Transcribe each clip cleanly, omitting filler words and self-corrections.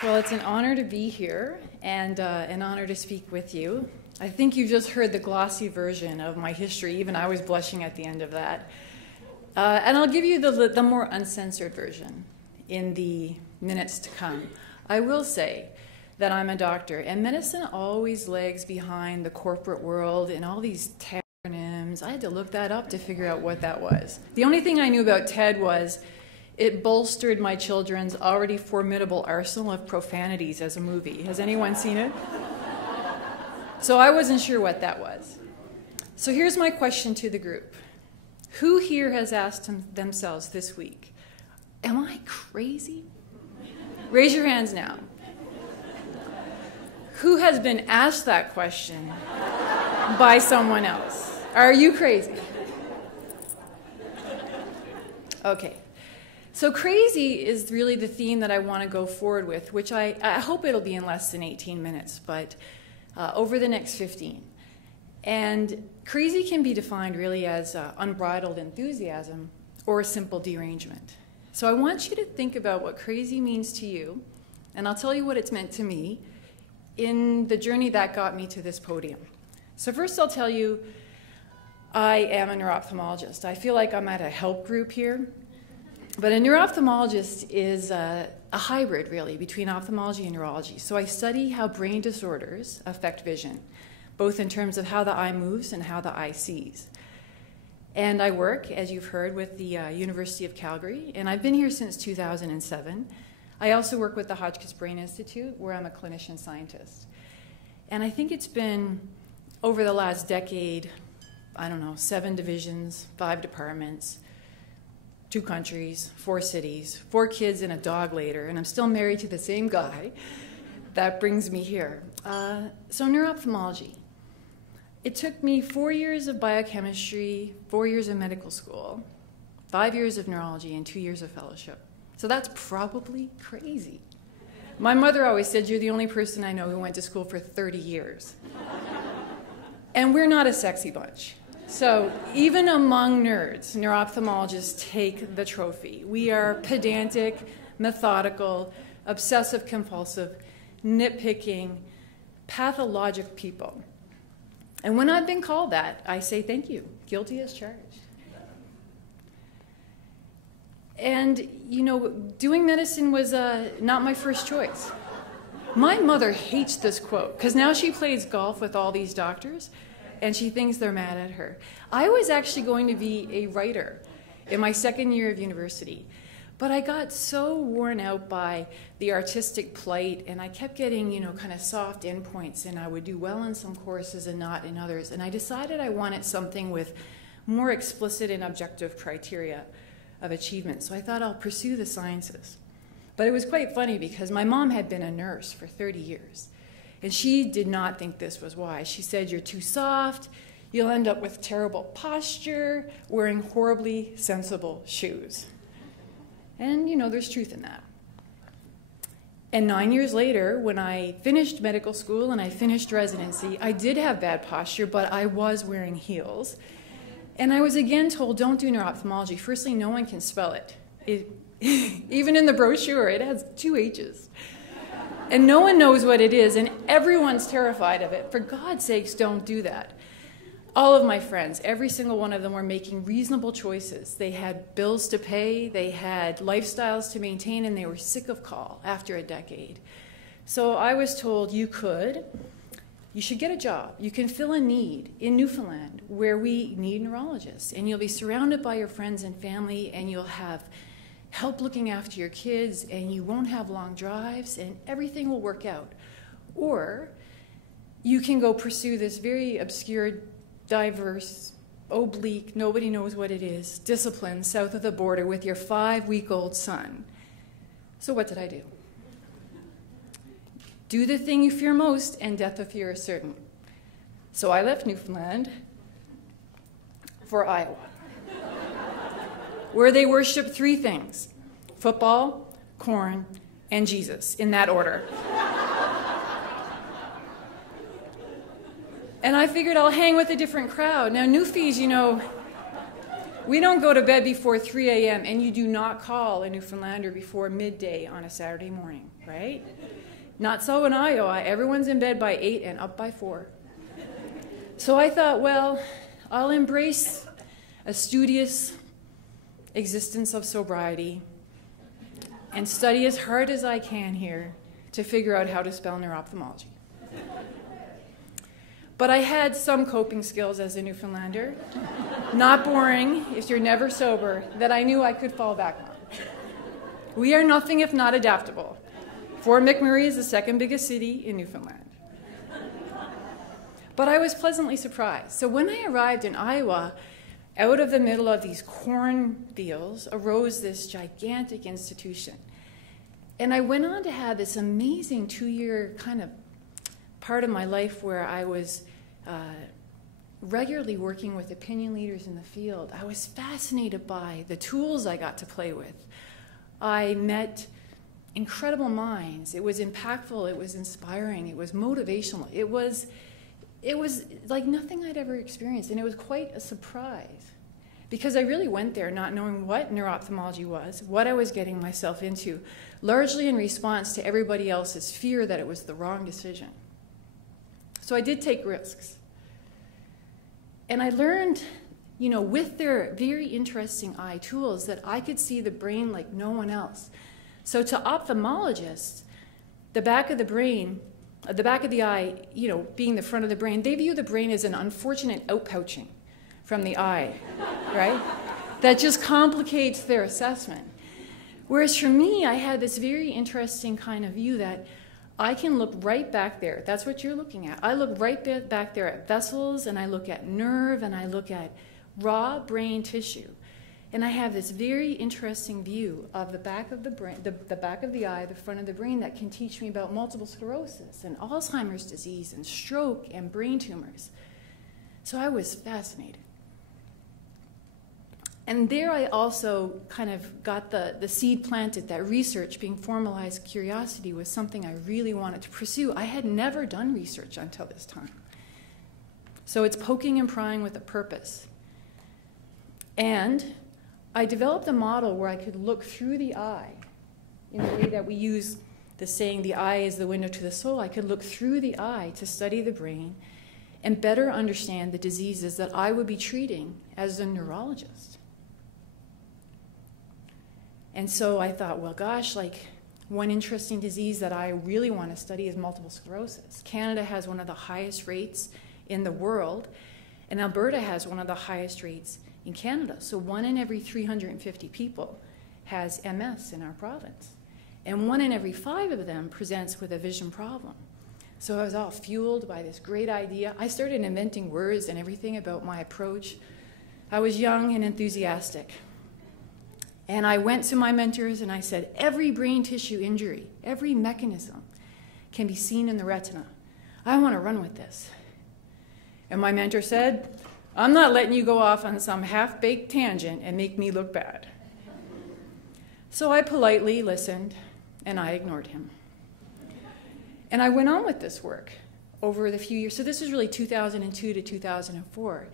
Well, it's an honor to be here and an honor to speak with you. I think you just heard the glossy version of my history. Even I was blushing at the end of that. And I'll give you the more uncensored version in the minutes to come. I will say that I'm a doctor, and medicine always lags behind the corporate world and all these acronyms. I had to look that up to figure out what that was. The only thing I knew about TED was it bolstered my children's already formidable arsenal of profanities as a movie. Has anyone seen it? So I wasn't sure what that was. So here's my question to the group. Who here has asked themselves this week, am I crazy? Raise your hands now. Who has been asked that question by someone else? Are you crazy? Okay. So crazy is really the theme that I want to go forward with, which I hope it'll be in less than 18 minutes, but over the next 15. And crazy can be defined really as unbridled enthusiasm or a simple derangement. So I want you to think about what crazy means to you, and I'll tell you what it's meant to me in the journey that got me to this podium. So first I'll tell you, I am a neuro-ophthalmologist. I feel like I'm at a help group here. But a neuro-ophthalmologist is a hybrid, really, between ophthalmology and neurology. So I study how brain disorders affect vision, both in terms of how the eye moves and how the eye sees. And I work, as you've heard, with the University of Calgary, and I've been here since 2007. I also work with the Hotchkiss Brain Institute, where I'm a clinician scientist. And I think it's been, over the last decade, 7 divisions, 5 departments, 2 countries, 4 cities, 4 kids and a dog later, and I'm still married to the same guy. That brings me here. So neuro-ophthalmology. It took me 4 years of biochemistry, 4 years of medical school, 5 years of neurology, and 2 years of fellowship. So that's probably crazy. My mother always said, you're the only person I know who went to school for 30 years. And we're not a sexy bunch. So even among nerds, neuro-ophthalmologists take the trophy. We are pedantic, methodical, obsessive-compulsive, nitpicking, pathologic people. And when I've been called that, I say thank you, guilty as charged. And, doing medicine was not my first choice. My mother hates this quote, because now she plays golf with all these doctors, and she thinks they're mad at her. I was actually going to be a writer in my second year of university, but I got so worn out by the artistic plight, and I kept getting, kind of soft endpoints, and I would do well in some courses and not in others, and I decided I wanted something with more explicit and objective criteria of achievement, so I thought I'll pursue the sciences. But it was quite funny because my mom had been a nurse for 30 years. And she did not think this was wise. She said, you're too soft, you'll end up with terrible posture, wearing horribly sensible shoes. And, there's truth in that. And 9 years later, when I finished medical school and I finished residency, I did have bad posture, but I was wearing heels. And I was again told, don't do neuro-ophthalmology. Firstly, no one can spell it. Even in the brochure, it has 2 H's. And no one knows what it is, and everyone's terrified of it. For God's sakes, don't do that. All of my friends, every single one of them were making reasonable choices. They had bills to pay, they had lifestyles to maintain, and they were sick of call after a decade. So I was told you should get a job. You can fill a need in Newfoundland where we need neurologists, and you'll be surrounded by your friends and family, and you'll have help looking after your kids, and you won't have long drives, and everything will work out. Or you can go pursue this very obscure, diverse, oblique, nobody knows what it is, discipline south of the border with your 5-week-old son. So what did I do? Do the thing you fear most, and death of fear is certain. So I left Newfoundland for Iowa, where they worship 3 things: football, corn, and Jesus, in that order. And I figured I'll hang with a different crowd. Now, Newfies, We don't go to bed before 3 a.m., and you do not call a Newfoundlander before midday on a Saturday morning, right? Not so in Iowa. Everyone's in bed by 8 and up by 4. So I thought, well, I'll embrace a studious existence of sobriety and study as hard as I can here to figure out how to spell neuro-ophthalmology. But I had some coping skills as a Newfoundlander, not boring if you're never sober, that I knew I could fall back on. We are nothing if not adaptable. Fort McMurray is the second biggest city in Newfoundland. But I was pleasantly surprised. So when I arrived in Iowa, out of the middle of these cornfields arose this gigantic institution. And I went on to have this amazing 2-year kind of part of my life where I was regularly working with opinion leaders in the field. I was fascinated by the tools I got to play with. I met incredible minds. It was impactful, it was inspiring, it was motivational. It was like nothing I'd ever experienced, and it was quite a surprise because I really went there not knowing what neuro-ophthalmology was, what I was getting myself into, largely in response to everybody else's fear that it was the wrong decision. So I did take risks. And I learned, you know, with their very interesting eye tools that I could see the brain like no one else. So to ophthalmologists, the back of the brain, the back of the eye, you know, being the front of the brain, they view the brain as an unfortunate outpouching from the eye, right? That just complicates their assessment. Whereas for me, I had this very interesting kind of view that I can look right back there. That's what you're looking at. I look right back there at vessels, and I look at nerve, and I look at raw brain tissue. And I have this very interesting view of the back of the brain, the back of the eye, the front of the brain, that can teach me about multiple sclerosis and Alzheimer's disease and stroke and brain tumors. So I was fascinated. And there I also kind of got the seed planted that research, being formalized curiosity, was something I really wanted to pursue. I had never done research until this time. So it's poking and prying with a purpose. And I developed a model where I could look through the eye in the way that we use the saying, the eye is the window to the soul. I could look through the eye to study the brain and better understand the diseases that I would be treating as a neurologist. And so I thought, well, gosh, like one interesting disease that I really want to study is multiple sclerosis. Canada has one of the highest rates in the world, and Alberta has one of the highest rates in Canada. So 1 in every 350 people has MS in our province. And 1 in every 5 of them presents with a vision problem. So I was all fueled by this great idea. I started inventing words and everything about my approach. I was young and enthusiastic. And I went to my mentors and I said, every brain tissue injury, every mechanism can be seen in the retina. I want to run with this. And my mentor said, I'm not letting you go off on some half-baked tangent and make me look bad. So I politely listened and I ignored him. And I went on with this work over the few years. So this was really 2002 to 2004.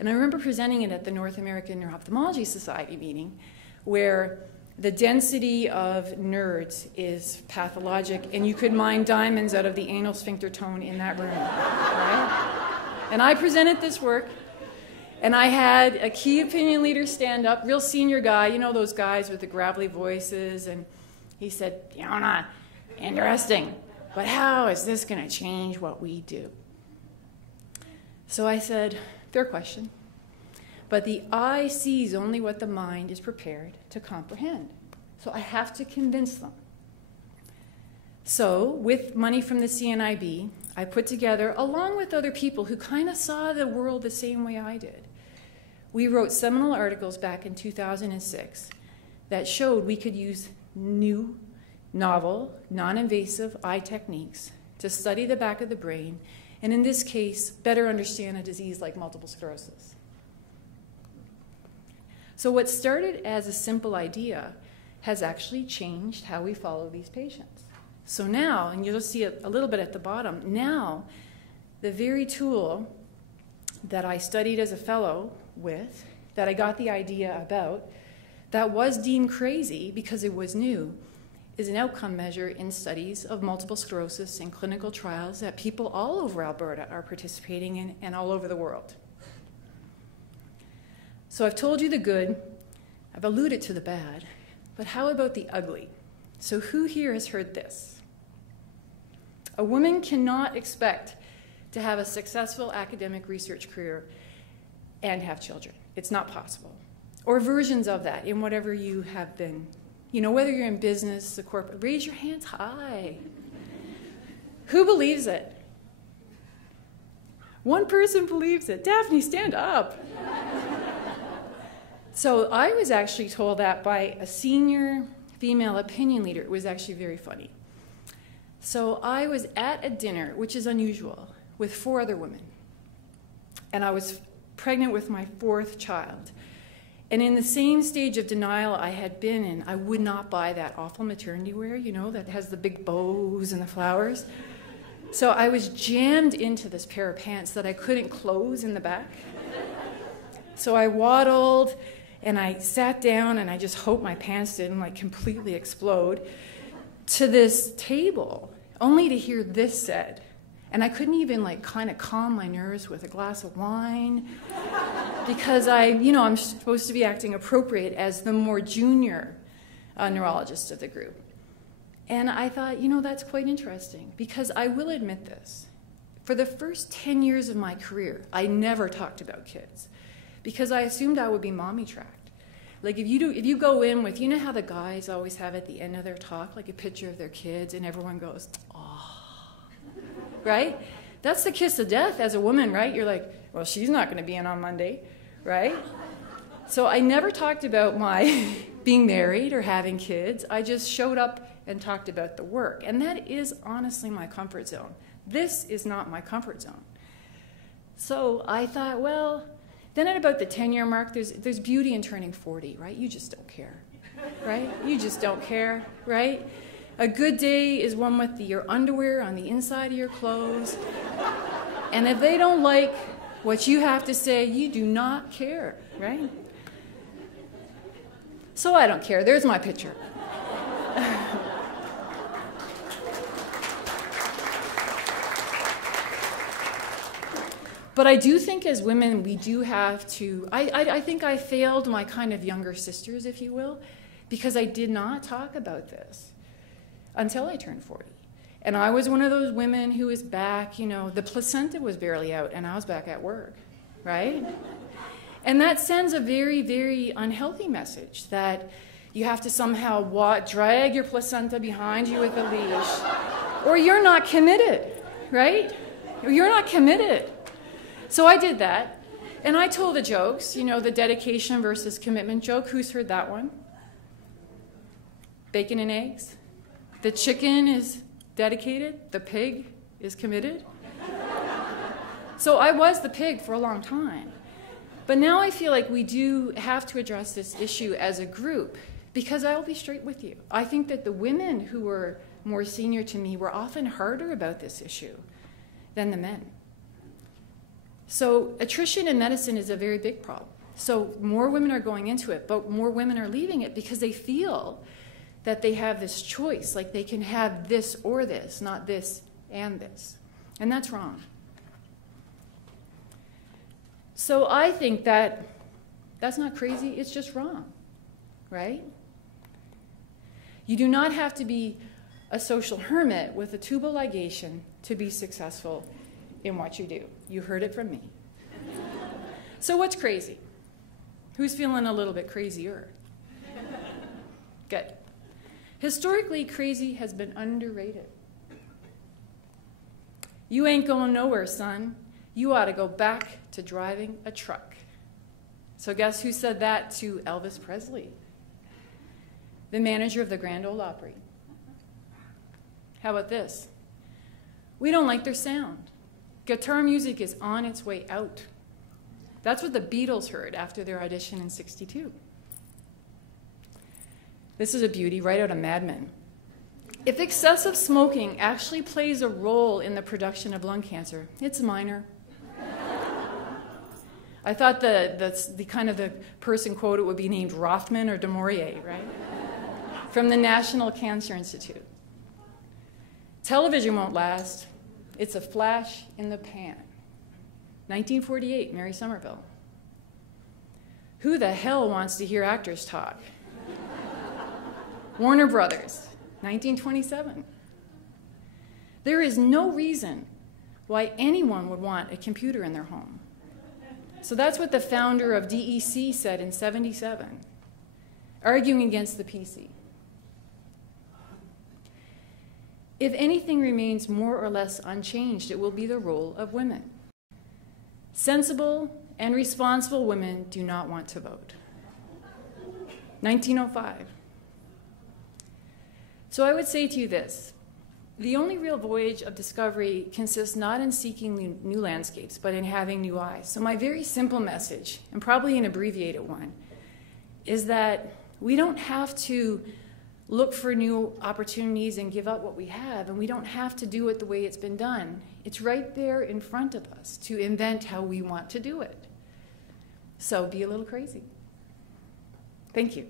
And I remember presenting it at the North American Neuro-Ophthalmology Society meeting, where the density of nerds is pathologic, and you could mine diamonds out of the anal sphincter tone in that room, right? And I presented this work, and I had a key opinion leader stand up, real senior guy, you know those guys with the gravelly voices, and he said, Fiona, interesting, but how is this going to change what we do? So I said, fair question. But the eye sees only what the mind is prepared to comprehend. So I have to convince them. So with money from the CNIB, I put together, along with other people who kind of saw the world the same way I did, we wrote seminal articles back in 2006 that showed we could use new, novel, non-invasive eye techniques to study the back of the brain, and in this case, better understand a disease like multiple sclerosis. So what started as a simple idea has actually changed how we follow these patients. So now, and you'll see it a little bit at the bottom, now the very tool that I studied as a fellow with that I got the idea about that was deemed crazy because it was new is an outcome measure in studies of multiple sclerosis and clinical trials that people all over Alberta are participating in and all over the world. So I've told you the good, I've alluded to the bad, but how about the ugly? So who here has heard this? A woman cannot expect to have a successful academic research career and have children. It's not possible. Or versions of that in whatever you have been. You know, whether you're in business, the corporate, raise your hands high. Who believes it? One person believes it. Daphne, stand up. So I was actually told that by a senior female opinion leader. It was actually very funny. So I was at a dinner, which is unusual, with 4 other women. And I was pregnant with my 4th child. And in the same stage of denial I had been in, I would not buy that awful maternity wear, you know, that has the big bows and the flowers. So I was jammed into this pair of pants that I couldn't close in the back. So I waddled and I sat down and I just hoped my pants didn't like completely explode to this table, only to hear this said. And I couldn't even like kind of calm my nerves with a glass of wine because I'm supposed to be acting appropriate as the more junior neurologist of the group. And I thought, that's quite interesting because I will admit this. For the first 10 years of my career, I never talked about kids because I assumed I would be mommy tracked. Like if you go in with, how the guys always have at the end of their talk, like a picture of their kids and everyone goes, oh. Right? That's the kiss of death as a woman, right? You're like, well, she's not going to be in on Monday, right? So I never talked about my being married or having kids. I just showed up and talked about the work. And that is honestly my comfort zone. This is not my comfort zone. So I thought, well, then at about the 10-year mark, there's beauty in turning 40, right? You just don't care, right? You just don't care, right? A good day is one with your underwear on the inside of your clothes. And if they don't like what you have to say, you do not care, right? So I don't care. There's my picture. But I do think as women, we do have to, I think I failed my kind of younger sisters, if you will, because I did not talk about this until I turned 40. And I was one of those women who was back, the placenta was barely out and I was back at work, right? And that sends a very, very unhealthy message that you have to somehow drag your placenta behind you with a leash, or you're not committed, right? Or you're not committed. So I did that, and I told the jokes, the dedication versus commitment joke. Who's heard that one? Bacon and eggs. The chicken is dedicated, the pig is committed. So I was the pig for a long time. But now I feel like we do have to address this issue as a group, because I will be straight with you. I think that the women who were more senior to me were often harder about this issue than the men. So attrition in medicine is a very big problem. So more women are going into it, but more women are leaving it because they feel that they have this choice, like they can have this or this, not this and this. And that's wrong. So I think that that's not crazy, it's just wrong, right? You do not have to be a social hermit with a tubal ligation to be successful in what you do. You heard it from me. So what's crazy? Who's feeling a little bit crazier? Good. Historically, crazy has been underrated. You ain't going nowhere, son. You ought to go back to driving a truck. So guess who said that to Elvis Presley? The manager of the Grand Ole Opry. How about this? We don't like their sound. Guitar music is on its way out. That's what the Beatles heard after their audition in '62. This is a beauty right out of Mad Men. If excessive smoking actually plays a role in the production of lung cancer, it's minor. I thought the kind of the person quoted would be named Rothman or Du Maurier, right? From the National Cancer Institute. Television won't last. It's a flash in the pan. 1948, Mary Somerville. Who the hell wants to hear actors talk? Warner Brothers, 1927. There is no reason why anyone would want a computer in their home. So that's what the founder of DEC said in '77, arguing against the PC. If anything remains more or less unchanged, it will be the role of women. Sensible and responsible women do not want to vote. 1905. So I would say to you this: the only real voyage of discovery consists not in seeking new landscapes, but in having new eyes. So my very simple message, and probably an abbreviated one, is that we don't have to look for new opportunities and give up what we have, and we don't have to do it the way it's been done. It's right there in front of us to invent how we want to do it. So be a little crazy. Thank you.